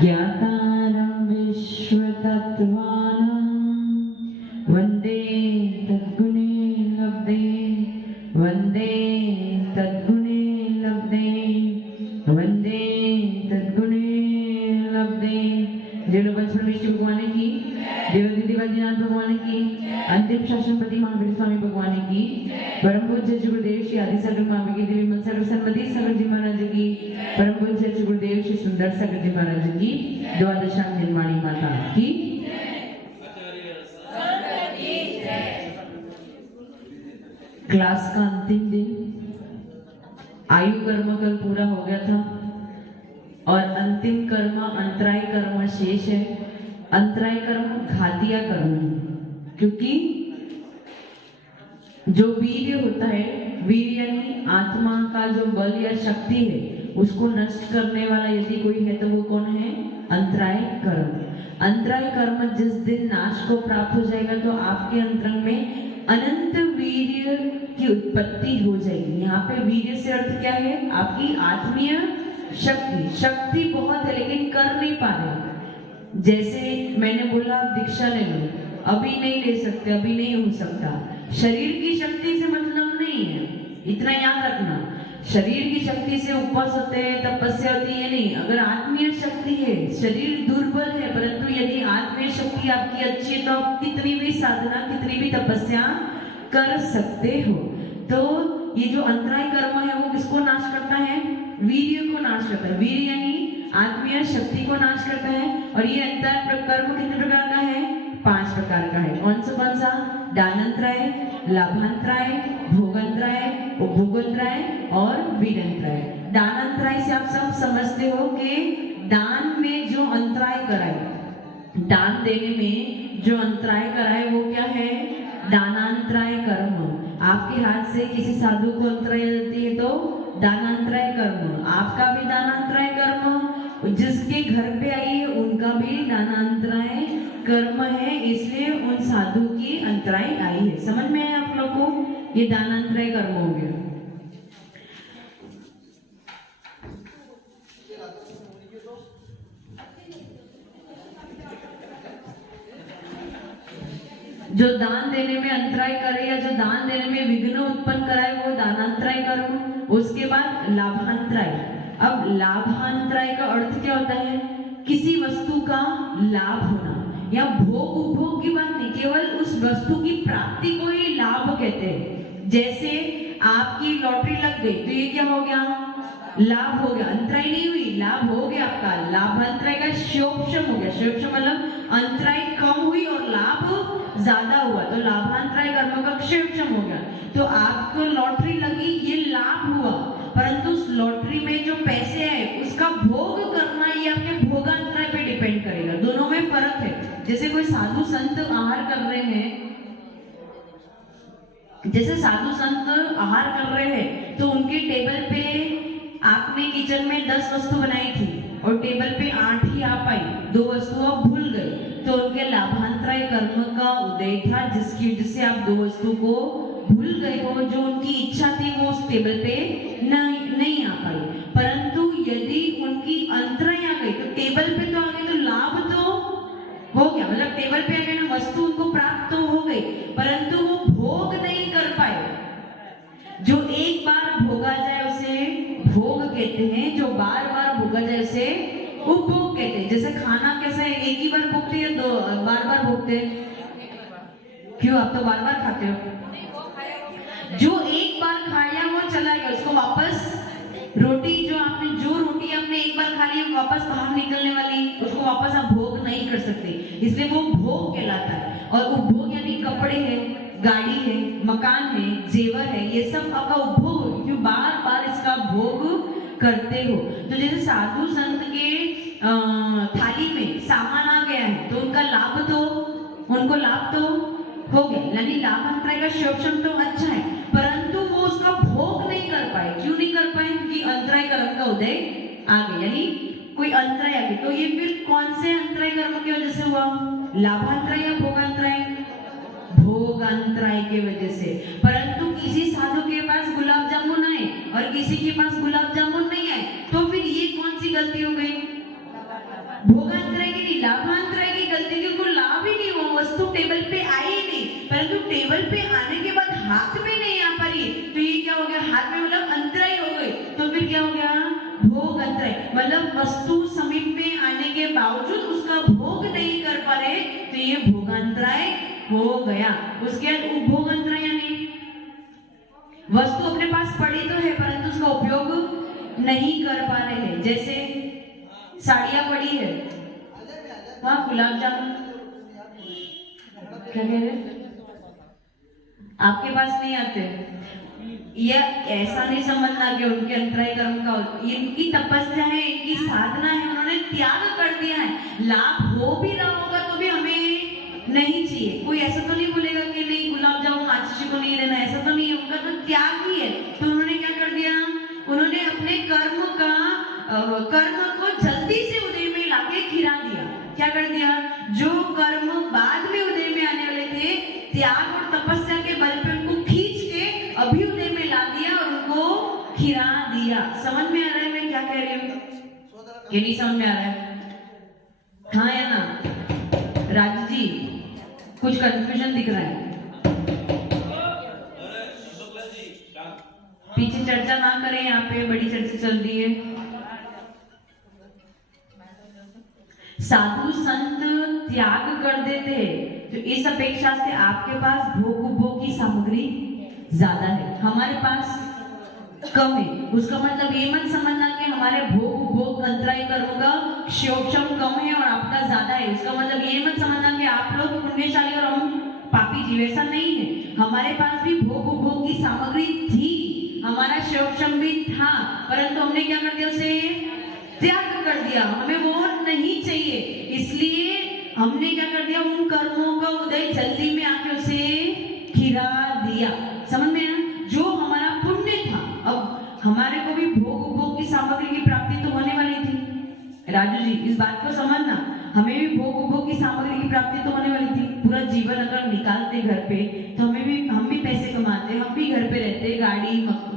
ज्ञातारं विश्वतत्त्वानां वन्दे तद्गुणे लब्धे वन्दे तद्गुणे लब्धे वन्दे तद्गुणे लब्धे। जय बलस्वर विष्णु भगवान की, देवादिदेवादिनाथ भगवान की, अंतिम शासनपति महावीर स्वामी भगवान की, परम पूज्य गुरुदेव श्री आदि सागर स्वामी की देवी मन सर्वसन्मति सागर जी महाराज की, परम पूज्य गुरुदेव श्री सुंदर सागर जी महाराज की, द्वादशांग निर्माणी माता की। क्लास का अंतिम दिन, आयु कर्म कल पूरा हो गया था और अंतिम कर्म अंतराय कर्म शेष है। अंतराय कर्म घातिया कर्म है, क्योंकि जो वीर्य होता है, वीर्य यानी आत्मा का जो बल या शक्ति है, उसको नष्ट करने वाला यदि कोई है तो वो कौन है? अंतराय कर्म। अंतराय कर्म जिस दिन नाश को प्राप्त हो जाएगा तो आपके अंतरंग में अनंत वीर्य की उत्पत्ति हो जाएगी। यहाँ पे वीर्य से अर्थ क्या है? आपकी आत्मीय शक्ति। शक्ति बहुत है लेकिन कर नहीं पा रहे। जैसे मैंने बोला दीक्षा ले लो, अभी नहीं ले सकते, अभी नहीं हो सकता। शरीर की शक्ति से मतलब नहीं है, इतना याद रखना। शरीर की शक्ति से उपवास होते हैं, तपस्या होती है, नहीं। अगर आत्मीय शक्ति है, शरीर दुर्बल है, परंतु यदि आत्मीय शक्ति आपकी अच्छी है तो आप कितनी भी साधना, कितनी भी तपस्या कर सकते हो। तो ये जो अंतराय कर्म है वो किसको नाश करता है? वीर्य को नाश करता है। वीर्य यानी आत्मीय शक्ति को नाश करता है। और ये अंतराय कर्म कितने प्रकार का है? 5 प्रकार का है। कौन सा? दानंतराय, लाभांतराय, भोगंतराय, उपभोगंतराय और वीरंतराय। दानंतराय से आप सब समझते हो कि दान में जो अंतराय कराए, दान देने में जो अंतराय कराए वो क्या है? दानांतराय कर्म। आपके हाथ से किसी साधु को अंतराय देती है तो दानांतराय कर्म। आपका भी दानांतराय कर्म, जिसके घर पे आई है उनका भी दानांतराय कर्म है, इसलिए उन साधु की अंतराय आई है। समझ में आया आप लोग को? ये दानांतराय कर्म हो गया। जो दान देने में अंतराय करे या जो दान देने में विघ्न उत्पन्न कराए वो दानांतराय कर्म। उसके बाद लाभांतराय। अब लाभांतराय का अर्थ क्या होता है? किसी वस्तु का लाभ होना या भोग उपभोग की बात नहीं, केवल उस वस्तु की प्राप्ति को ही लाभ कहते हैं। जैसे आपकी लॉटरी लग गई तो ये क्या हो गया? लाभ हो गया। अंतराय नहीं हुई, लाभ हो गया आपका। लाभांतराय का शोभशम हो गया। शोभशम मतलब अंतराय कम हुई और लाभ ज्यादा हुआ, तो लाभांतराय कर्म का क्षोभशम हो गया। तो आपको लॉटरी लगी, ये लाभ हुआ, परंतु उस लॉटरी में जो पैसे आए उसका भोग करना ये आपके भोगांतराय पे डिपेंड करेगा। दोनों में फर्क है। जैसे कोई साधु संत आहार कर रहे हैं, जैसे साधु संत आहार कर रहे हैं तो उनके टेबल पे आपने किचन में 10 वस्तु बनाई थी और टेबल पे 8 ही आ पाई, 2 वस्तु आप भूल गए, तो उनके लाभांतराय कर्म का उदय था, जिससे आप 2 वस्तु को भूल गए हो। जो उनकी इच्छा थी वो उस टेबल पे नहीं आ पाई। परंतु यदि उनकी अंतराय आ गई तो टेबल पे तो आ गई, तो लाभ तो हो गया। मतलब टेबल पे आ गए ना, वस्तु उनको प्राप्त तो हो गई, परंतु वो भोग नहीं कर पाए। जो एक बार भोगा जाए उसे भोग कहते हैं, जो बार बार भोगा जाए उसे उपभोग कहते हैं। जैसे खाना कैसे एक ही बार भोगते हैं, 2 बार बार भोगते हैं? क्यों? आप तो बार बार खाते हो। जो एक बार खाया वो चला गया, उसको वापस रोटी जो रोटी आपने एक बार खा ली वापस बाहर निकलने वाली, उसको वापस आप भोग नहीं कर सकते, इसलिए वो भोग कहलाता है। और उपभोग यानी कपड़े हैं, गाड़ी है, मकान है, जेवर है, ये सब आपका उपभोग है, क्यों बार बार इसका भोग करते हो। तो जैसे साधु संत के थाली में सामान आ गया है तो उनका लाभ तो हो गया, यानी लाभांतराय का शोभशम तो अच्छा है, परंतु वो उसका भोग नहीं कर पाए। क्यों नहीं कर पाए? क्योंकि अंतराय कर्म का उदय आ गया, यानी कोई अंतराय आ गई। तो ये फिर कौन से अंतराय कर्म की वजह से हुआ? लाभांतराय या भोगांतराय? भोगांतराय के वजह से। परंतु किसी साधु के पास गुलाब जामुन आए और किसी के पास गुलाब जामुन नहीं आए, तो फिर ये कौन सी गलती हो गई? टेबल पे आई ही नहीं, परंतु टेबल पे आने के बाद हाथ में नहीं आ पा रही, तो ये क्या हो गया, हाथ में मतलब अंतराई हो गई। तो फिर क्या हो गया, भोग अंतराई, मतलब वस्तु समीप में आने के बावजूद उसका भोग नहीं कर पा रहे, तो ये भोगांतराय हो गया। उसके बाद उपभोग अंतराय यानी वस्तु अपने पास पड़ी तो है परंतु उसका उपयोग नहीं कर पा रहे हैं। जैसे साड़ियां पड़ी है, हाँ गुलाब जामुन क्या कह रहे, आपके पास नहीं आते, यह ऐसा नहीं समझना कि उनके अंतराय कर्म का, इनकी तपस्या है, इनकी साधना है, उन्होंने त्याग कर दिया है। लाभ हो भी रहा होगा तो भी हमें नहीं चाहिए। कोई ऐसा तो नहीं बोलेगा कि नहीं गुलाब जामुन आशीष को नहीं देना, ऐसा तो नहीं है, उनका तो त्याग ही है। तो उन्होंने क्या कर दिया, उन्होंने अपने कर्म को जल्दी से उदय में लाके खिला दिया। क्या कर दिया, जो कर्म बाद में उदय में आने वाले थे, त्याग और तपस्या के बल पे उनको खींच के अभी उदय में ला दिया और उनको खिला दिया। समझ में आ रहा है मैं क्या कह रही हूँ कि नहीं समझ में आ रहा है, हाँ या ना राजू जी, कुछ कंफ्यूजन दिख रहा है, पीछे चर्चा ना करें, यहाँ पे बड़ी चर्चा चल रही है। साधु संत त्याग कर देते हैं, तो इस अपेक्षा से आपके पास भोग उपभोग की सामग्री ज्यादा है, हमारे पास कम है। उसका मतलब ये मत समझना कि हमारे भोग उपभोग अंतराय कर्म का क्षोभम कम है और आपका ज्यादा है। उसका मतलब ये मत समझना कि आप लोग पुण्यशाली और हम पापी जीव, ऐसा नहीं है। हमारे पास भी भोग उपभोग की सामग्री थी, हमारा क्षोभम भी था, परंतु हमने क्या कर दिया, उसे त्याग कर दिया, हमें वो नहीं चाहिए, इसलिए हमने क्या कर दिया, उन कर्मों का उदय जल्दी में आके उसे खिला दिया। समझ में आया, जो हमारा पुण्य था, अब हमारे को भी भोग उपभोग की सामग्री की प्राप्ति तो होने वाली थी। राजू जी इस बात को समझना, हमें भी भोग उपभोग की सामग्री की प्राप्ति तो होने वाली थी। पूरा जीवन अगर निकालते घर पे तो हम भी पैसे कमाते, हम भी घर पे रहते, गाड़ी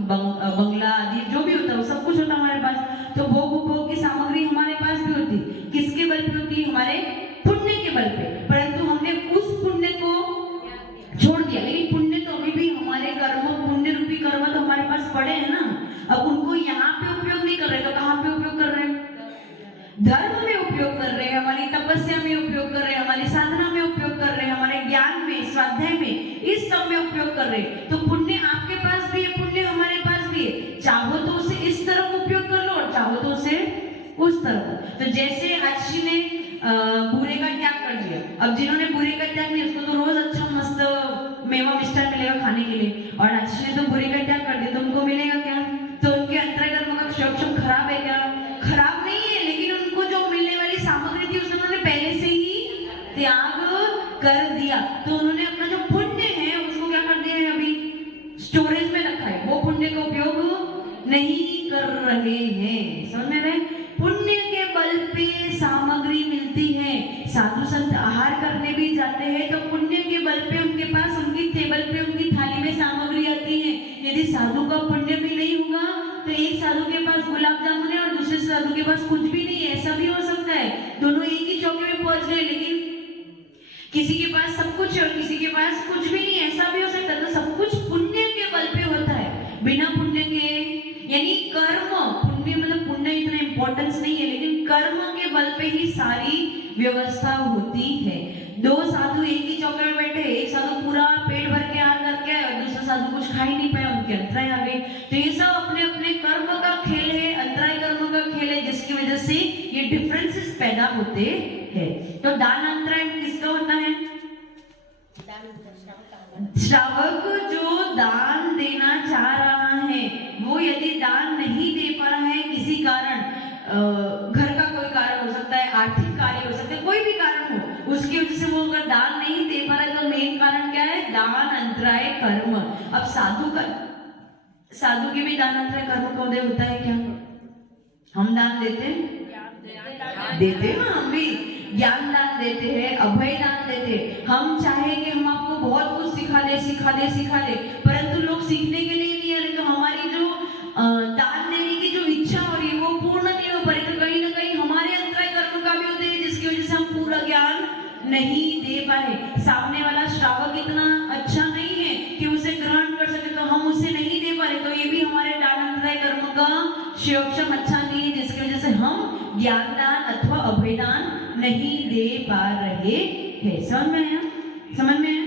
बंगला आदि जो भी होता है सब कुछ होता हमारे पास, तो भोग उपभोग की सामग्री हमारे पास भी होती। किसके बल पे होती, हमारे पुण्य के बल पे, परंतु हमने उस पुण्य को छोड़ दिया। लेकिन पुण्य तो अभी भी हमारे कर्म, पुण्य रूपी कर्म तो हमारे पास पड़े हैं ना, अब उनको यहाँ पे उपयोग नहीं कर रहे तो कहाँ पे उपयोग कर रहे हैं, धर्म में उपयोग कर रहे हैं, हमारी तपस्या में उपयोग कर रहे हैं, हमारी साधना में उपयोग कर रहे हैं, हमारे ज्ञान में, स्वाध्याय में, इस सब में उपयोग कर रहे हैं। तो पुण्य आपके पास भी है, पुण्य हमारे पास भी है, चाहो तो उसे इस तरफ उपयोग कर लो और चाहो तो उसे उस तरफ। तो जैसे आशी ने बुरे का त्याग कर दिया, अब जिन्होंने बुरे का त्याग नहीं, उसको तो रोज अच्छा मस्त मेवा मिष्ठान मिलेगा खाने के लिए, और आशी ने तो बुरे का त्याग कर दिया, तो उनको मिलेगा क्या, तो उनके अंतराय कर्म का क्षोभम खराब है क्या, खराब नहीं है, लेकिन उनको जो मिलने वाली सामग्री थी उसे उन्होंने पहले से ही त्याग कर दिया। तो उन्होंने अपना जो पुण्य है उसको क्या कर दिया है, अभी स्टोरेज में रखा है, वो पुण्य का उपयोग नहीं कर रहे हैं। समझ में आए, पुण्य के बल पे सामग्री मिलती है। साधु संत आहार करने भी जाते हैं तो पुण्य के बल पे उनके पास, उनकी टेबल पे, उनकी थाली में सामग्री आती है। यदि साधु का पुण्य भी नहीं होगा तो एक साधु के पास गुलाब जामुन है और दूसरे साधु के पास कुछ भी नहीं है, ऐसा भी हो सकता है। दोनों एक ही चौके में पहुंच गए, लेकिन किसी के पास सब कुछ है और किसी के पास कुछ भी नहीं, ऐसा भी हो सकता है। तो सब कुछ पुण्य के बल पे होता है, बिना पुण्य के, यानी कर्म, पुण्य मतलब पुण्य इतना इंपॉर्टेंस नहीं है, लेकिन कर्म के बल पे ही सारी व्यवस्था होती है। दो साधु एक ही चौके में बैठे, एक साधु पूरा पेट भर के आहार करके आए और दूसरा साधु कुछ खा ही नहीं पाया, उनके अंतराय आ गए। तो ये सब अपने अपने कर्म का खेल है, अंतराय कर्म का खेल है, जिसकी वजह से ये डिफरेंसेस पैदा होते हैं। तो दान अंतराय किसका होता है, श्रावक जो दान देना चाह रहा है वो यदि दान नहीं दे पा रहा है किसी कारण, घर का कोई कारण हो सकता है, आर्थिक कार्य हो सकता है, कोई भी कारण हो, उसकी वजह से वो अगर दान नहीं दे पा रहा है तो मेन कारण क्या है, दान अंतराय कर्म। अब साधु के भी दान अंतराय कर्म का उदय होता है क्या, हम दान देते हैं, हम भी ज्ञान दान देते हैं, अभय दान देते हैं। हम चाहे कि हम आपको बहुत कुछ सिखा दे, परंतु लोग सीखने के लिए नहीं आ रहे, तो हमारी जो दान देने की जो इच्छा हो रही है वो पूर्ण नहीं हो पा रही, तो कहीं ना कहीं हमारे अंतराय कर्म का भी उदय है, जिसकी वजह से हम पूरा ज्ञान नहीं दे पा रहे। सामने वाला श्रावक इतना अच्छा नहीं है कि उसे ग्रहण कर सके, तो हम उसे नहीं दे पा रहे, तो ये भी हमारे दान अंतराय कर्म का क्षयोक्षम अच्छा नहीं है, जिसकी वजह से हम ज्ञान दान अथवा अभयदान नहीं दे पा रहे हैं। समझ में आया? समझ में आया?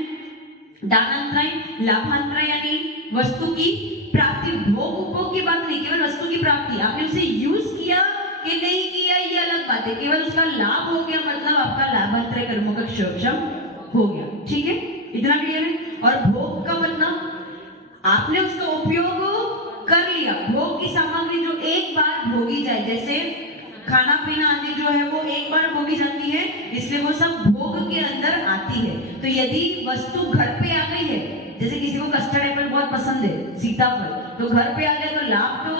दानांतराय, लाभांतराय यानी वस्तु की प्राप्ति, भोग उपभोग की बात नहीं, केवल वस्तु की प्राप्ति। आपने उसे यूज किया कि नहीं किया ये अलग बात है, केवल उसका लाभ हो गया मतलब आपका लाभांतराय कर्मों का क्षयोक्षम हो गया। ठीक है, इतना क्लियर है? और भोग का मतलब आपने उसका उपयोग कर लिया, भोग की सामग्री जो एक बार भोगी जाए, जैसे खाना पीना आदि जो है वो एक बार भोगी जाती है, इसलिए वो सब भोग के अंदर आती है। तो यदि वस्तु घर पे आ गई है, जैसे किसी को कस्टर्ड एप्पल बहुत पसंद है, सीताफल, तो घर पे आ गया तो लाभ तो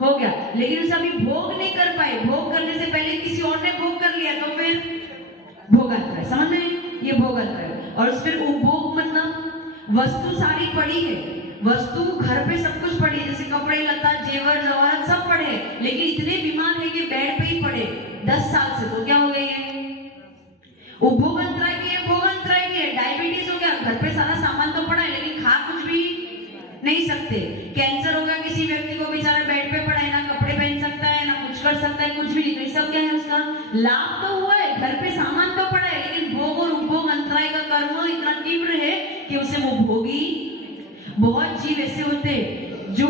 हो गया, लेकिन उसे अभी भोग नहीं कर पाए, भोग करने से पहले किसी और ने भोग कर लिया, तो फिर भोगांतराय। समझ में? ये भोगांतराय। और फिर उपभोग मतलब वस्तु सारी पड़ी है, वस्तु घर पे सब कुछ पड़ी है, जैसे कपड़े लता जेवर जवाहरात सब पड़े, लेकिन इतने बीमार है कि बेड पे ही पड़े 10 साल से, तो क्या हो गई है? उपभोग अंतराय भी है, भोग अंतराय भी है। डायबिटीज हो गया, घर पे सारा सामान तो पड़ा है लेकिन खा कुछ भी नहीं सकते। कैंसर हो गया किसी व्यक्ति को, बेचारा बेड पे पड़ा है, ना कपड़े पहन सकता है, ना कुछ कर सकता है, कुछ भी नहीं। तो सब क्या है? उसका लाभ तो हुआ है, घर पे सामान तो पड़ा है, लेकिन भोग और उपभोग अंतराय का कर्म इतना तीव्र है कि उसे वो भोगी। बहुत जीव ऐसे होते हैं जो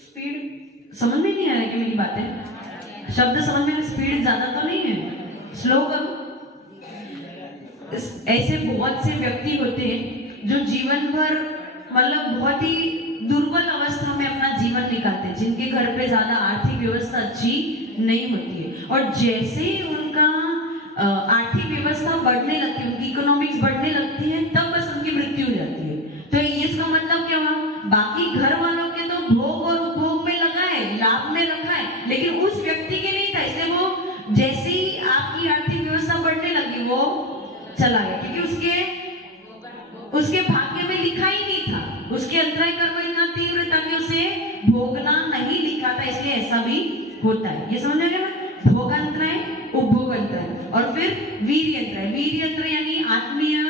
स्पीड समझ में नहीं आ रहा है कि मेरी बातें, शब्द समझ में, स्पीड ज्यादा तो नहीं है, स्लो करो। ऐसे बहुत से व्यक्ति होते हैं जो जीवन भर मतलब बहुत ही दुर्बल अवस्था में अपना जीवन निकालते हैं, जिनके घर पे ज्यादा आर्थिक व्यवस्था अच्छी नहीं होती है, और जैसे उनका आर्थिक व्यवस्था बढ़ने लगती है, उनकी इकोनॉमिक्स बढ़ने लगती है, तब बस उनकी मृत्यु हो जाती है। तो इसका मतलब क्या हुआ? बाकी घर वालों के तो भोग और उपभोग में लगा है, लाभ में रखा है, लेकिन उस व्यक्ति के नहीं था, इसलिए वो जैसे ही आपकी आर्थिक व्यवस्था बढ़ने लगी वो चला गया, क्योंकि उसके भाग्य में लिखा ही नहीं था, उसके अंतराय कर्म इतना तीव्र था कि उसे भोगना नहीं लिखा था, इसलिए ऐसा भी होता है। ये समझ में आया? भोगांतराय, उपभोगांतराय, और फिर वीर्यंतराय। वीर्यंतराय यानी आत्मीय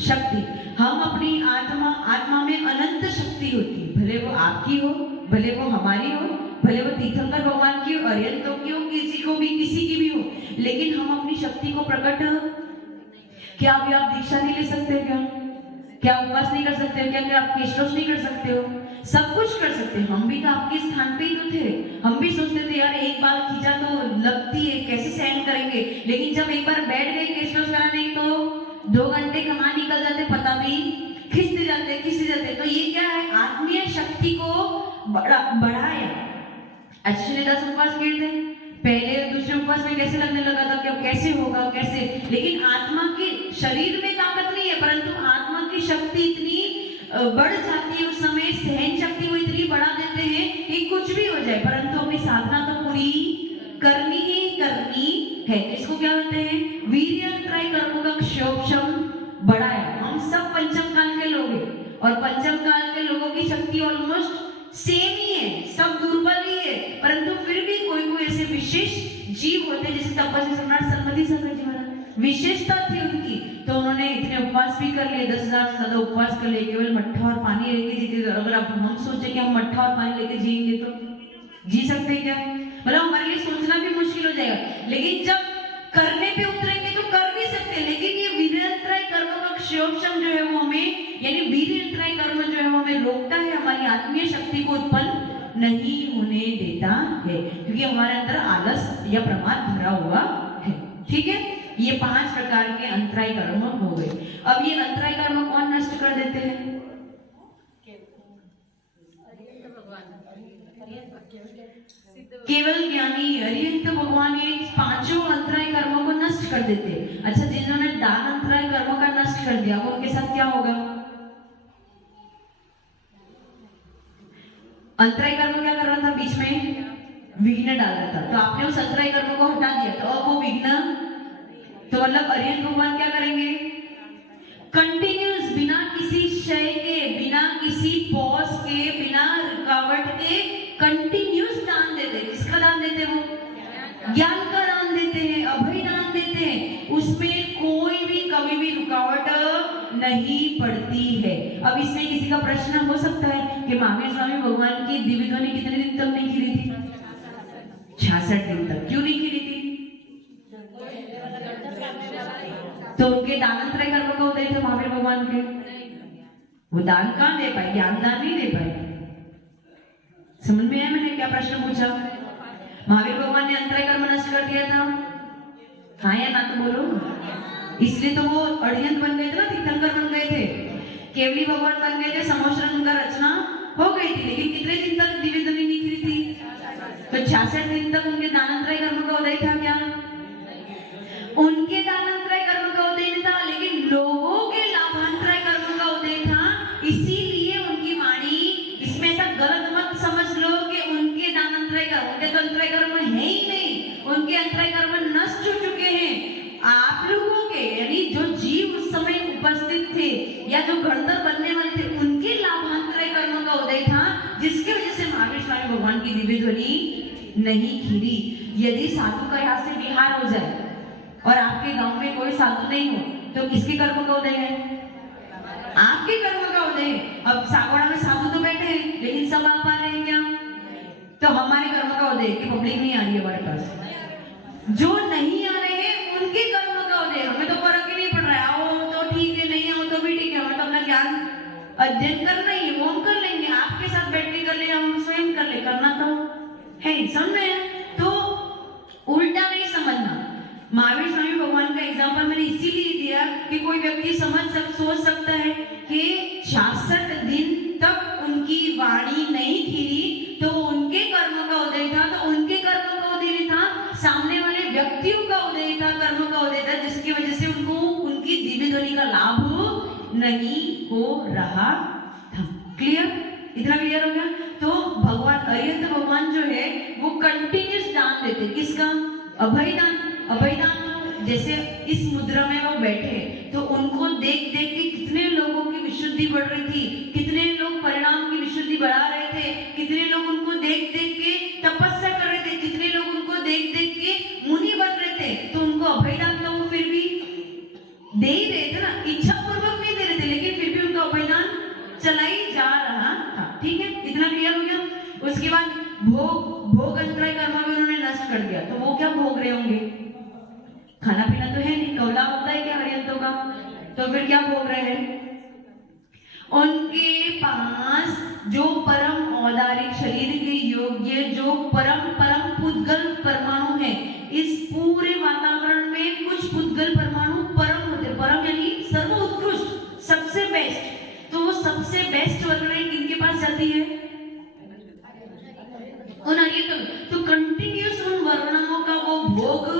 शक्ति। हम अपनी आत्मा में अनंत शक्ति होती है, भले वो आपकी हो, भले वो हमारी हो, भले वो तीर्थंकर भगवान की हो, अरिहंतों की हो, किसी की भी हो, लेकिन हम अपनी शक्ति को प्रकट, क्या अभी आप दीक्षा नहीं ले सकते हो? क्या उपवास नहीं कर सकते हो? क्या आप केशरोष नहीं कर सकते हो? सब कुछ कर सकते हैं। हम भी तो आपके स्थान पे ही तो थे, हम भी सोचते थे यार एक बार खींचा तो लगती है, कैसे सहन करेंगे, लेकिन जब एक बार बैठ गए केशरोष कराने तो 2 घंटे कहाँ निकल जाते पता भी, खिंचते जाते। तो ये क्या है? आत्मीय शक्ति को बढ़ाया। अच्छे 10 उपवास किए थे, पहले दूसरे उपवास में कैसे लगने लगा था कि अब कैसे होगा, कैसे, लेकिन आत्मा के शरीर में ताकत नहीं है, परंतु आत्मा की शक्ति इतनी बढ़ जाती है उस समय, सहन शक्ति वो इतनी बढ़ा देते हैं कि कुछ भी हो जाए, परंतु अपनी साधना तो पूरी करनी ही करनी है। इसको क्या कहते हैं? वीर्यंतराय कर्मों का क्षयोक्षम बढ़ाया। हम सब पंचम काल के लोग हैं, और पंचम काल के लोगों की शक्ति ऑलमोस्ट सेम ही है, सब दुर्बल ही है, परंतु फिर भी कोई ऐसे विशेष जीव होते हैं, जैसे तपस्वी सम्राट सनमति शंकर जी महाराज, विशेषता थी उनकी, तो उन्होंने इतने उपवास भी कर लिए, 10,000 से ज्यादा उपवास कर लिए, केवल मट्ठा और पानी लेके जीते। अगर आप हम सोचे कि हम मट्ठा और पानी लेके जिएंगे तो जी सकते हैं क्या? मतलब हमारे लिए सोचना भी मुश्किल हो जाएगा, लेकिन जब करने पे उतरेंगे तो कर भी सकते हैं। लेकिन ये वीर्यंतराय कर्म का क्षयोक्षम जो है वो हमें, यानी वीर्यंतराय कर्म जो है वो हमें रोकता है, हमारी आत्मीय शक्ति को उत्पन्न नहीं होने देता है, क्योंकि हमारे अंदर आलस या प्रमाद भरा हुआ है। ठीक है, ये 5 प्रकार के अंतराय कर्म हो गए। अब ये अंतराय कर्म कौन नष्ट कर देते हैं? केवल ज्ञानी अरिहंत भगवान ये 5 अंतराय कर्मों को नष्ट कर देते हैं। अच्छा, जिन्होंने दान अंतराय कर्मों का नष्ट कर दिया, वो उनके साथ क्या होगा? अंतराय कर्म क्या कर रहा था? बीच में विघ्न डाल रहा था, तो आपने उस अंतराय कर्म को हटा दिया, तो अब वो विघ्न, तो मतलब अरिहंत भगवान क्या करेंगे? कंटिन्यूस, बिना किसी क्षय के, बिना किसी पॉज के, बिना रुकावट के कंटिन्यूस दान देते। किसका दान देते? वो ज्ञान का दान देते हैं, अभय दान देते हैं। उसमें कोई भी कभी भी रुकावट नहीं पड़ती है। अब इसमें किसी का प्रश्न हो सकता है कि महावीर स्वामी भगवान की दिव्य ध्वनि कितने दिन तक नहीं खिली थी? 66 दिन तक। क्यों नहीं खिली थी? तो उनके दानत्रय कर्म का उदय थे महावीर भगवान के, वो दान कहां दे पाए? ज्ञान दान नहीं दे पाए। समझ में आया मैंने क्या प्रश्न पूछा? महावीर भगवान ने अंतराय कर्म नष्ट कर दिया था, हाँ या ना तो बोलो। इसलिए तो वो अड़ियंत बन गए थे ना, तीर्थंकर बन गए थे, केवली भगवान बन गए थे, समोश्रण उनका रचना हो गई थी। लेकिन कितने दिन तक दिव्य ध्वनि नहीं खिली थी? तो 66 दिन तक उनके दानत्रय कर्म का उदय था क्या? उनके दानत्रय कर्म का उदय नहीं था, लेकिन लोगों के लाभांतरय कर्म का उदय था। इसीलिए उनकी वाणी, इसमें ऐसा गलत मत समझ लो कि उनके दानत्रय कर्म, उनके तो अंतरय कर्म है ही नहीं, उनके अंतरय कर्म नष्ट हो चुके हैं। आप लोगों के यानी जो जीव उस समय उपस्थित थे या जो गणधर बनने वाले थे, उनके लाभांतरय कर्म का उदय था, जिसकी वजह से महावीर स्वामी भगवान की दिव्य ध्वनि नहीं खिली। यदि साधु का यहाँ से विहार हो जाए और आपके गांव में कोई साधु नहीं हो, तो किसके कर्म का उदय है? आपके कर्म का उदय है। अब सागवाड़ा में साधु तो बैठे हैं, लेकिन सब आ पा रहे हैं क्या? तो हमारे कर्म का उदय कि पब्लिक नहीं आ रही है हमारे पास। जो नहीं आ रहे हैं उनके कर्म का उदय। हमें तो फर्क ही नहीं पड़ रहा है, आओ तो ठीक है, नहीं आओ तो भी ठीक है, हमें तो अपना ज्ञान अध्ययन करना ही है, वो हम कर लेंगे, आपके साथ बैठ के कर ले, हम स्वयं कर ले, करना तो है। समझ में? तो उल्टा नहीं समझना। महावीर स्वामी भगवान का एग्जाम्पल मैंने इसीलिए दिया कि कोई व्यक्ति सोच सकता है कि 66 दिन तक उनकी वाणी नहीं खिली, तो उनके कर्म का उदय था। तो उनके कर्म का उदय नहीं था, सामने वाले व्यक्तियों का उदय था, कर्म का उदय था, जिसकी वजह से उनको उनकी दिव्य ध्वनि का लाभ नहीं हो रहा था। क्लियर? इतना क्लियर हो गया? तो भगवान अरिहंत भगवान जो है वो कंटिन्यूस दान देते। किसका? अभय दान। अभय दान जैसे इस मुद्रा में वो बैठे, तो उनको देख देख के कितने लोगों की विशुद्धि बढ़ रही थी, कितने लोग परिणाम की विशुद्धि बढ़ा रहे थे, कितने लोग उनको देख देख के तपस्या कर रहे थे, कितने लोग उनको देख देख के मुनि बन रहे थे। तो उनको अभय दान तो वो फिर भी दे ही रहे थे ना, इच्छा पूर्वक नहीं दे रहे थे, लेकिन फिर भी उनका अभय दान चला ही जा रहा था। ठीक है? इतना क्लियर हो गया? उसके बाद भोग अंतराय कर्म भी उन्होंने नष्ट कर दिया। तो वो क्या भोग रहे होंगे? खाना पीना तो है नहीं, कौला होता है क्या हरियंतों का? तो फिर क्या भोग रहे हैं? उनके पास जो परम औदारिक शरीर के योग्य जो परम पुद्गल परमाणु है, इस पूरे वातावरण में कुछ पुद्गल परमाणु परम होते। परम यानी सर्वोत्कृष्ट, सबसे बेस्ट। तो वो सबसे बेस्ट वर्णनाएं किनके पास जाती है? उन हरियंतों। तो कंटिन्यूस उन वर्णनाओं का वो भोग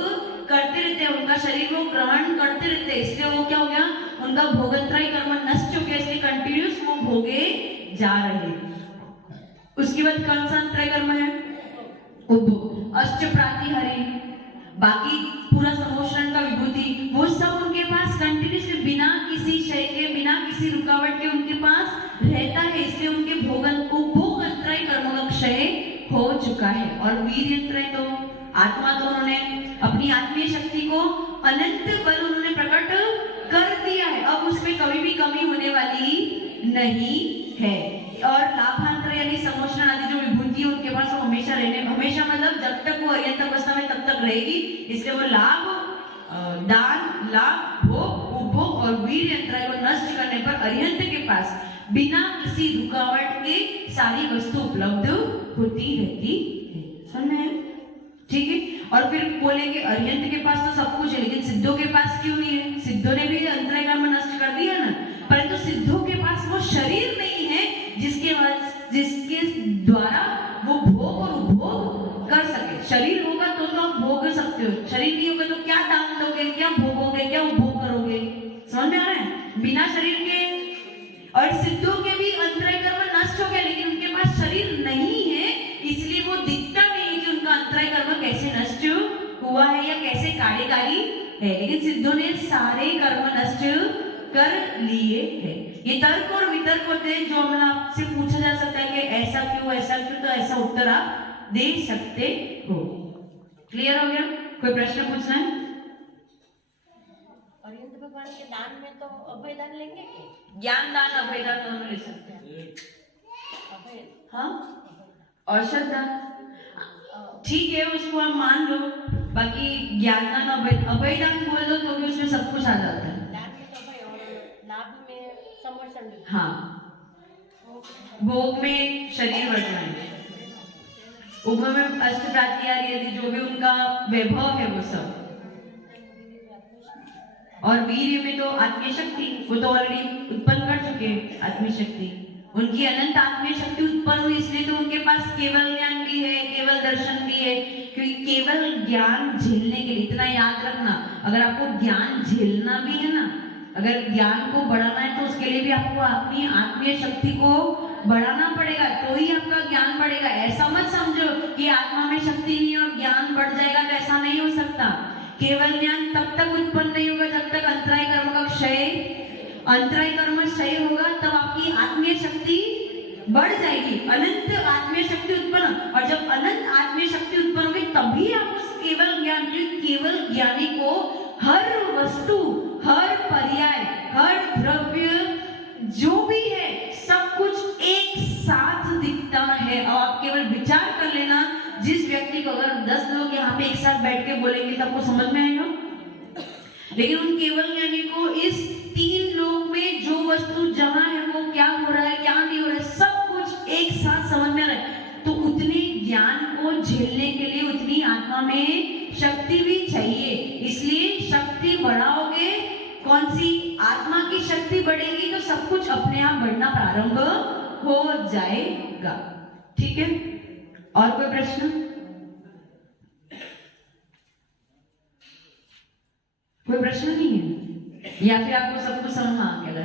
करते रहते हैं, उनका शरीर को ग्रहण करते रहते हैं। इसलिए वो क्या हो गया? उनका भोगंतराय कर्म नष्ट हो गया, इसलिए कंटिन्यूस वो भोगे जा रहे। उसके बाद कौन सा अंतराय कर्म है? उपभोग। अष्टप्रातिहरि, बाकी पूरा समोश्रण का विभूति, वो सब उनके पास कंटिन्यूसली बिना किसी क्षय के, बिना किसी रुकावट के उनके पास रहता है। इसलिए उनके उपभोग अंतराय कर्म का क्षय हो चुका है। और वीर्य अंतराय तो आत्मा, तो उन्होंने अपनी आत्मीय शक्ति को अनंत बल उन्होंने प्रकट कर दिया है। अब उसमें कभी भी कमी होने वाली नहीं है। और लाभांतर यानी समोश्रण आदि जो विभूति है उनके पास वो हमेशा रहने, हमेशा मतलब जब तक वो अरिहंत अवस्था में तब तक रहेगी। इसलिए वो लाभ, दान, लाभ, भोग, उपभोग और वीर्य अंतराय को नष्ट करने पर अरिहंत के पास बिना किसी रुकावट के सारी वस्तु उपलब्ध होती रहती है। समझ में? ठीक है? और फिर बोलेंगे अरिहंत के पास तो सब कुछ है, लेकिन सिद्धों के पास क्यों नहीं है? सिद्धों ने भी अंतराय कर्म नष्ट कर दिया ना, परंतु सिद्धों के पास वो शरीर नहीं है जिसके द्वारा वो भोग और उपभोग कर सके। शरीर होगा तो आप भोग सकते हो, शरीर नहीं होगा तो क्या दान दोगे, क्या भोगोगे, क्या उपभोग करोगे? समझ में आ रहा है? बिना शरीर के। और सिद्धों के भी अंतराय कर्म नष्ट हो गया, लेकिन उनके पास शरीर नहीं है, इसलिए वो दिखता नहीं कि उनका अंतराय कर्म कैसे नष्ट हुआ है या कैसे कार्यकारी है। लेकिन सिद्धों ने सारे कर्म नष्ट कर लिए हैं। ये तर्क और वितर्क होते हैं जो हमें आपसे पूछा जा सकता है कि ऐसा क्यों, तो ऐसा उत्तर आप दे सकते हो। क्लियर हो गया? कोई प्रश्न पूछना है? भगवान के दान में तो अभय दान लेंगे क्या? ज्ञान दान अभय दान दोनों ले सकते हैं। अभय, हाँ, और श्रद्धा ठीक है, उसको आप मान लो। बाकी ज्ञान दान अभय दान बोल दो तो भी उसमें सब कुछ आ जाता है। दान में तो अभय और लाभ में समर्पण। हाँ, भोग में शरीर वर्तमान, उभय में अष्टप्राति आदि जो भी उनका वैभव है वो सब, और वीर्य में तो आत्मीय शक्ति, वो तो ऑलरेडी उत्पन्न कर चुके हैं आत्मीय शक्ति। उनकी अनंत आत्मीय शक्ति उत्पन्न हुई, इसलिए तो उनके पास केवल ज्ञान भी है, केवल दर्शन भी है। क्योंकि केवल ज्ञान झेलने के लिए, इतना याद रखना, अगर आपको ज्ञान झेलना भी है ना, अगर ज्ञान को बढ़ाना है तो उसके लिए भी आपको अपनी आत्मीय शक्ति को बढ़ाना पड़ेगा, तो ही आपका ज्ञान बढ़ेगा। ऐसा मत समझो कि आत्मा में शक्ति नहीं और ज्ञान बढ़ जाएगा, तो ऐसा नहीं हो सकता। केवल ज्ञान तब तक उत्पन्न नहीं होगा जब तक अंतराय कर्म का क्षय, अंतराय कर्म क्षय होगा, तब आपकी आत्मीय शक्ति बढ़ जाएगी, अनंत आत्मीय शक्ति उत्पन्न। और जब अनंत आत्मीय शक्ति उत्पन्न होगी तभी आप उस केवल ज्ञान, केवल ज्ञानी को हर वस्तु, हर पर्याय, हर द्रव्य जो भी है सब कुछ एक साथ दिखता है। और आप केवल विचार कर लेना, जिस व्यक्ति को अगर 10 लोग यहाँ पे एक साथ बैठ के बोलेंगे तब वो समझ में आएगा, लेकिन उन केवल ज्ञानी को इस 3 लोक में जो वस्तु जहां है वो क्या हो रहा है क्या नहीं हो रहा है सब कुछ एक साथ समझ में आ रहा है। तो उतने ज्ञान को झेलने के लिए उतनी आत्मा में शक्ति भी चाहिए। इसलिए शक्ति बढ़ाओगे, कौन सी आत्मा की शक्ति बढ़ेगी तो सब कुछ अपने आप बढ़ना प्रारंभ हो जाएगा। ठीक है, और कोई प्रश्न? कोई प्रश्न नहीं है या फिर आपको सब कुछ समझ आ गया?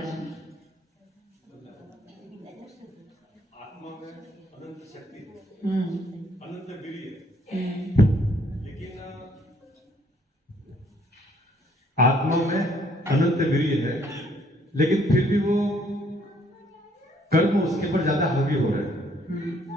आत्मा में अनंत शक्ति है, अनंत वीर्य है, लेकिन आत्मा में अनंत वीर्य है, लेकिन फिर भी वो कर्म उसके ऊपर ज्यादा हावी हो रहे हैं,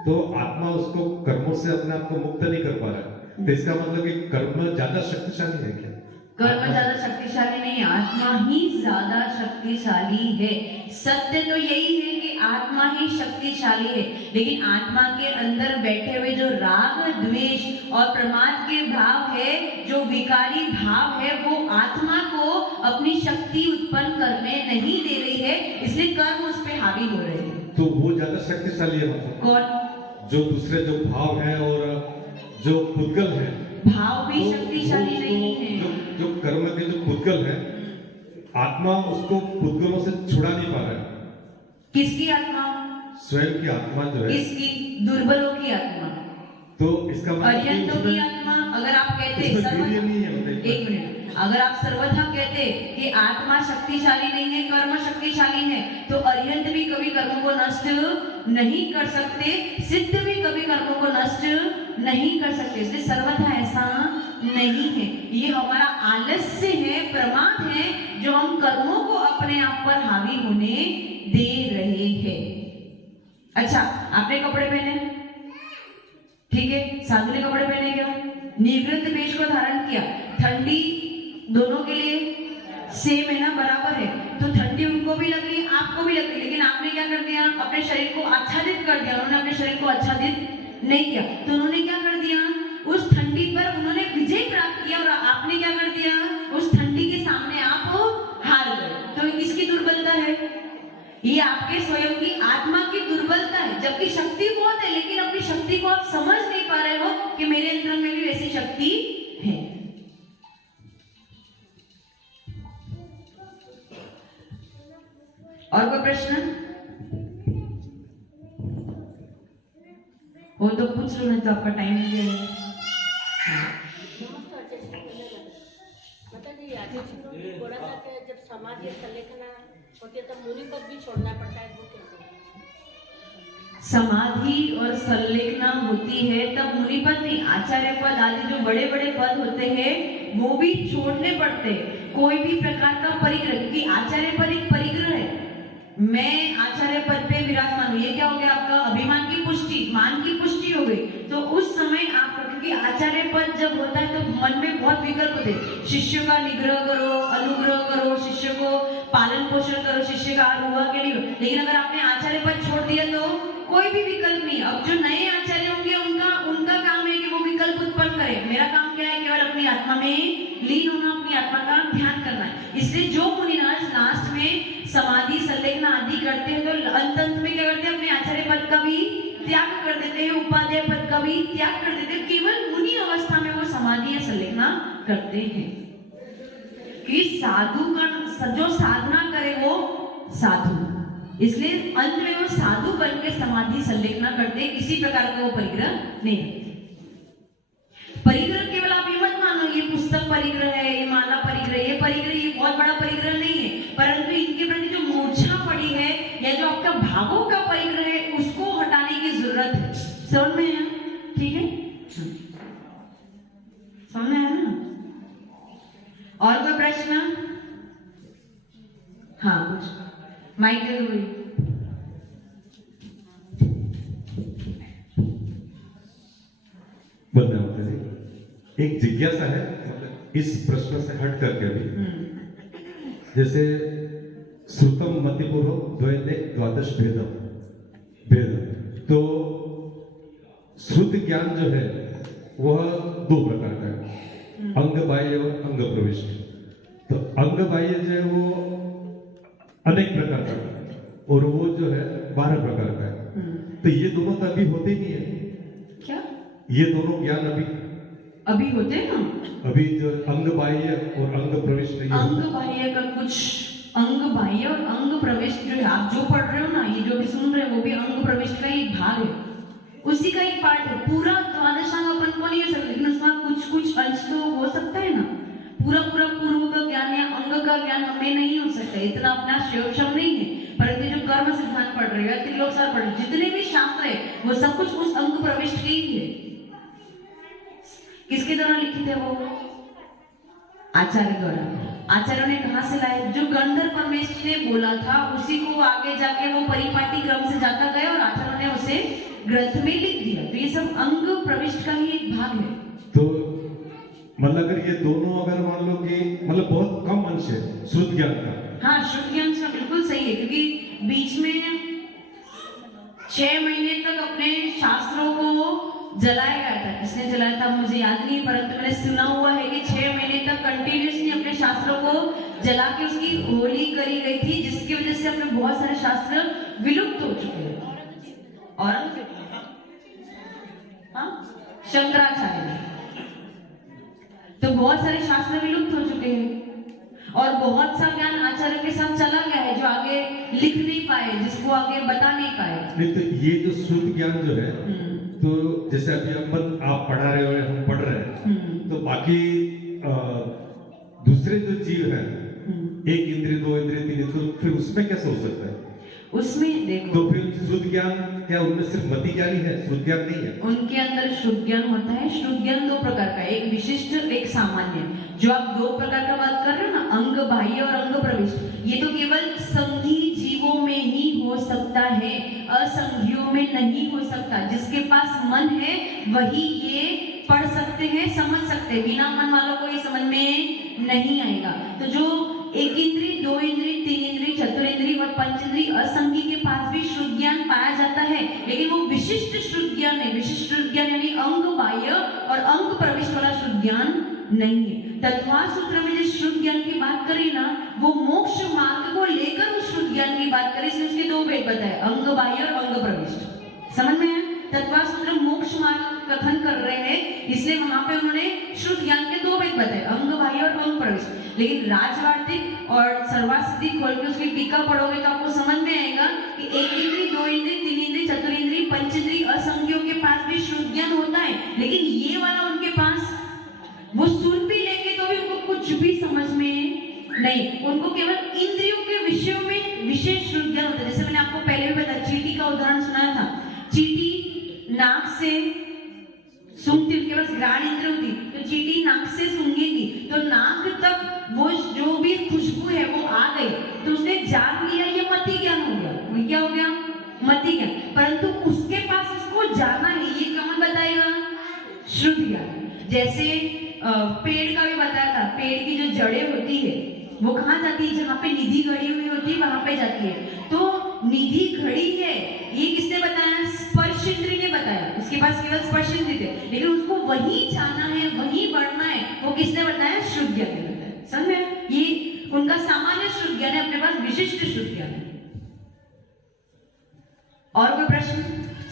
तो आत्मा उसको कर्मों से अपने आप को मुक्त नहीं कर पा रहा है। तो इसका मतलब कि कर्म ज्यादा शक्तिशाली है क्या? कर्म ज्यादा शक्तिशाली नहीं, आत्मा ही ज्यादा शक्तिशाली है। सत्य तो यही है कि आत्मा ही शक्तिशाली है, लेकिन आत्मा के अंदर बैठे हुए जो राग, द्वेष और प्रमाद के भाव है, जो विकारी भाव है, वो आत्मा को अपनी शक्ति उत्पन्न करने नहीं दे रही है, इसलिए कर्म उस पे हावी हो रहे हैं। तो वो ज्यादा शक्तिशाली है मतलब? कौन? जो दूसरे जो भाव है और जो पुद्गल है, भाव भी शक्तिशाली नहीं है। जो कर्म के जो पुद्गल है, आत्मा उसको पुद्गलों से छुड़ा नहीं पा रहा है। किसकी आत्मा? स्वयं की आत्मा जो है। किसकी? दुर्बलों की आत्मा। तो इसका मतलब अरिहंतों की आत्मा। अगर आप कहते एक मिनट, अगर आप सर्वथा कहते कि आत्मा शक्तिशाली नहीं है, कर्म शक्तिशाली है, तो अरिहंत भी कभी कर्मों को नष्ट नहीं कर सकते, सिद्ध भी कभी कर्मों को नष्ट नहीं कर सकते। इसलिए सर्वथा ऐसा नहीं है, ये हमारा आलस्य है, प्रमाद है, जो हम कर्मों को अपने आप पर हावी होने दे रहे हैं। अच्छा, आपने कपड़े पहने, ठीक है, साधु ने कपड़े पहने क्या? निवृत्त वेश को धारण किया। ठंडी दोनों के लिए सेम है ना, बराबर है, तो ठंडी उनको भी लग रही, आपको भी लग रही, लेकिन आपने क्या कर दिया? अपने शरीर को आच्छादित कर दिया। उन्होंने अपने शरीर को आच्छादित नहीं किया, तो उन्होंने क्या कर दिया? उस ठंडी पर उन्होंने विजय प्राप्त किया, और आपने क्या कर दिया? उस ठंडी के सामने आप हार गए। तो किसकी दुर्बलता है? ये आपके स्वयं की आत्मा की दुर्बलता है, जबकि शक्ति बहुत है, लेकिन अपनी शक्ति को आप समझ नहीं पा रहे हो कि मेरे अंदर में भी वैसी शक्ति है। और कोई प्रश्न हो तो पूछ लो, नहीं तो आपका टाइम नहीं जाएगा। जब समाधि संलेखना होती है तो मुनि पद भी छोड़ना पड़ता है, वो कैसे? समाधि और संलेखना होती है तब मुनि पद नहीं, आचार्य पद आदि जो बड़े बड़े पद होते हैं वो भी छोड़ने पड़ते हैं। कोई भी प्रकार का परिग्रह, क्योंकि आचार्य पद एक परिग्रह है, मैं आचार्य पद पे विराजमान हूँ, ये क्या हो गया? आपका अभिमान की पुष्टि, मान की पुष्टि हो गई। तो उस समय आप, क्योंकि आचार्य पद जब होता है तो मन में बहुत विकल्प होते हैं, शिष्य का निग्रह करो, अनुग्रह करो, शिष्य को पालन पोषण करो, शिष्य का हुआ के लिए। लेकिन अगर आपने आचार्य पद छोड़ दिया तो कोई भी विकल्प नहीं। अब जो नए आचार्य होंगे उनका काम है कि वो विकल्प उत्पन्न करें। मेरा काम क्या है? केवल अपनी आत्मा में लीन होना, अपनी आत्मा का ध्यान करना है। इसलिए जो मुनिराज लास्ट में समाधि संलेखन आदि करते हैं तो अंत में क्या करते हैं? अपने आचार्य पद का भी त्याग कर देते हैं, उपाध्याय पद का भी त्याग कर देते हैं। केवल मुनि अवस्था में वो समाधि या संलेखना करते हैं कि साधु का जो साधना करे वो साधु, इसलिए अंत में वो साधु बन के समाधि संलेखना करते हैं। किसी प्रकार का वो परिग्रह नहीं है। परिग्रह केवल आप ये मत मानो ये पुस्तक परिग्रह है, ये माला परिग्रह, ये परिग्रह, ये बहुत बड़ा परिग्रह नहीं है। परंतु इनके प्रति जो मूर्छा पड़ी है या जो आपका भावों का परिग्रह है उसको हटाने की जरूरत है। समझ में है? ठीक है, समझ में है ना? और कोई प्रश्न? हाँ, कुछ माइक दे दो। बोलते होते जी, एक जिज्ञासा है, मतलब इस प्रश्न से हट करके भी, जैसे श्रुतम मतिपूर्व द्वैते द्वादश भेद, तो श्रुत ज्ञान जो है वह दो प्रकार का है, अंग बाह्य और अंग प्रविष्ट। तो अंग बाह्य जो है वो अनेक प्रकार का है और वो जो है 12 प्रकार का है। तो ये दोनों तो अभी होते नहीं है। क्या ये दोनों ज्ञान अभी होते हैं ना? अभी जो अंग बाह्य और अंग प्रविष्ट, अंग बाह्य का कुछ अंग बाह्य और अंग प्रविष्ट जो है आप जो पढ़ रहे हो ना, ये जो भी सुन रहे हो वो भी अंग प्रविष्ट का एक भाग है, उसी का एक पार्ट है। पूरा द्वादशांग अपन को नहीं हो सकता, लेकिन उसका कुछ कुछ अंश तो हो सकता है ना। पूरा पूर्व का ज्ञान या अंग का ज्ञान हमें नहीं हो सकता, इतना अपना क्षम नहीं है। परंतु जो कर्म सिद्धांत पढ़ रहे हो, त्रिलोकसार पढ़ रहे हो, जितने भी शास्त्र है वो सब कुछ उस अंग प्रविष्ट के ही है। किसके द्वारा लिखित है वो? आचार्य द्वारा। आचार्य ने कहां से लाए? जो गंधर्व परमेश ने बोला था उसी को आगे जाके वो परिपाटी क्रम से जाता गया और आचार्य ने उसे ग्रंथ में लिख दिया। तो ये सब अंग प्रविष्ट का ही एक भाग है। तो मतलब अगर ये दोनों अगर मान लो कि मतलब बहुत कम अंश है श्रुत ज्ञान का। हाँ, श्रुत ज्ञान का बिल्कुल सही है, क्योंकि बीच में 6 महीने तक अपने शास्त्रों को जलाया गया था। किसने जलाया था मुझे याद नहीं, परंतु मैंने सुना हुआ है कि 6 महीने तक कंटिन्यूसली अपने शास्त्रों को जला के उसकी होली करी गई थी, जिसकी वजह से अपने बहुत सारे शास्त्र विलुप्त हो चुके हैं। और शंकराचार्य, तो बहुत सारे शास्त्र विलुप्त हो चुके हैं और बहुत सा ज्ञान आचार्य के साथ चला गया है जो आगे लिख नहीं पाए, जिसको आगे बता नहीं पाए। नहीं तो ये जो श्रुत ज्ञान जो है, तो जैसे अभी आप पढ़ा रहे हो या हम पढ़ रहे हैं, तो बाकी दूसरे जो जीव हैं, 1 इंद्रिय 2 इंद्रिय 3 इंद्रिय, तो फिर उसमें कैसे हो सकता है? उसमें देखो, तो फिर श्रुत ज्ञान क्या उनमें सिर्फ मति ज्ञान ही है, श्रुत ज्ञान नहीं है? उनके अंदर शुद्ध ज्ञान होता है। शुद्ध ज्ञान 2 प्रकार का, एक विशिष्ट एक सामान्य। जो आप 2 प्रकार का बात कर रहे हो ना, अंग बाह्य और अंग प्रविष्ट, ये तो केवल संघी जीवों में ही हो सकता है, असंघियों में नहीं हो सकता। जिसके पास मन है वही ये पढ़ सकते हैं, समझ सकते हैं। बिना मन वालों को ये समझ में नहीं आएगा। तो जो 1 इंद्रिय 2 इंद्रिय 3 इंद्रिय चतुरेंद्रिय और पंचेंद्रिय असंगी के पास भी शुद्ध ज्ञान पाया जाता है, लेकिन वो विशिष्ट शुद्ध ज्ञान है। विशिष्ट शुद्ध ज्ञान यानी अंग बाह्य और अंग प्रविष्ट वाला शुद्ध ज्ञान नहीं है। तत्वार सूत्र में जिस शुद्ध ज्ञान की बात करें ना, वो मोक्ष मार्ग को लेकर उस शुद्ध ज्ञान की बात करें, इसलिए उसके 2 भेद बताए, अंग बाह्य और अंग प्रविष्ट। समझ में है? तत्वार सूत्र मोक्ष मार्ग कथन कर रहे हैं, इसलिए वहां पे उन्होंने शुद्ध ज्ञान के 2 भेद बताए, अंग बाह्य और अंग प्रविष्ट। लेकिन राजवार्तिक और सर्वासिद्धि खोल के उसकी टीका पढ़ोगे तो आपको समझ में आएगा कि 1 इंद्रिय 2 इंद्रिय 3 इंद्रिय चतुरेंद्रिय पंचेंद्रिय असंख्यों के पास भी शुद्ध ज्ञान होता है, लेकिन ये वाला उनके पास, वो सुन भी लेंगे तो भी उनको कुछ भी समझ में नहीं। उनको केवल इंद्रियों के विषयों में विशेष शुद्ध ज्ञान होता है। जैसे मैंने आपको पहले भी बताया, चींटी का उदाहरण सुनाया था। चींटी नाक से सूंघती, उसके पास घ्राण इंद्रिय होती, तो चींटी नाक से सूंघेगी तो नाक तक वो जो भी खुशबू है वो आ गई, तो उसने जान लिया ये मति ज्ञान हो गया। वो क्या हो गया? मति ज्ञान। परंतु उसके पास उसको जाना है, ये कौन बताएगा? शुद्ध ज्ञान। जैसे पेड़ का भी बताया था, पेड़ की जो जड़ें होती है वो कहाँ जाती है? जहाँ पे निधि गड़ी हुई होती है वहां पे जाती है। तो निधि घड़ी है, ये किसने बताया? स्पर्श इंद्रिय ने बताया। उसके पास केवल स्पर्श इंद्रिय थे, लेकिन उसको वही जाना है, वही बढ़ना है, वो किसने बताया? श्रुत ज्ञान ने बताया। समझ में? ये उनका सामान्य श्रुत ज्ञान है, अपने पास विशिष्ट श्रुत ज्ञान है। और कोई प्रश्न?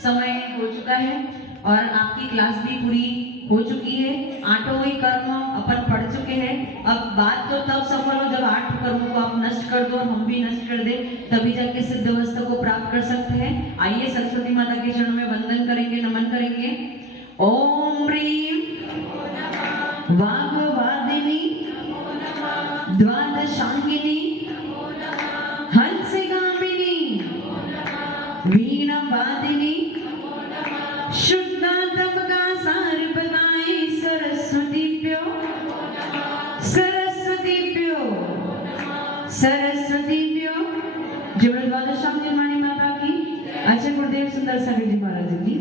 समय हो चुका है और आपकी क्लास भी पूरी हो चुकी है। 8 ही कर्म अपन पढ़ चुके हैं। अब बात तो तब सफल हो जब 8 कर्मों को आप नष्ट कर दो, हम भी नष्ट कर दे, तभी जाके सिद्ध अवस्था को प्राप्त कर सकते हैं। आइए सरस्वती माता के चरणों में वंदन करेंगे, नमन करेंगे। ओम ह्रीं वाग्वादिनी द्वादशांगिनी हंसगामिनी वीणा वादिनी शुद्धातम का सार बताए सरस्वतीभ्यो सरस्वतीभ्यो सरस्वतीभ्यो। जय द्वादशांग निर्माणी माता की। आचार्य गुरुदेव सुंदर सागर जी महाराज की।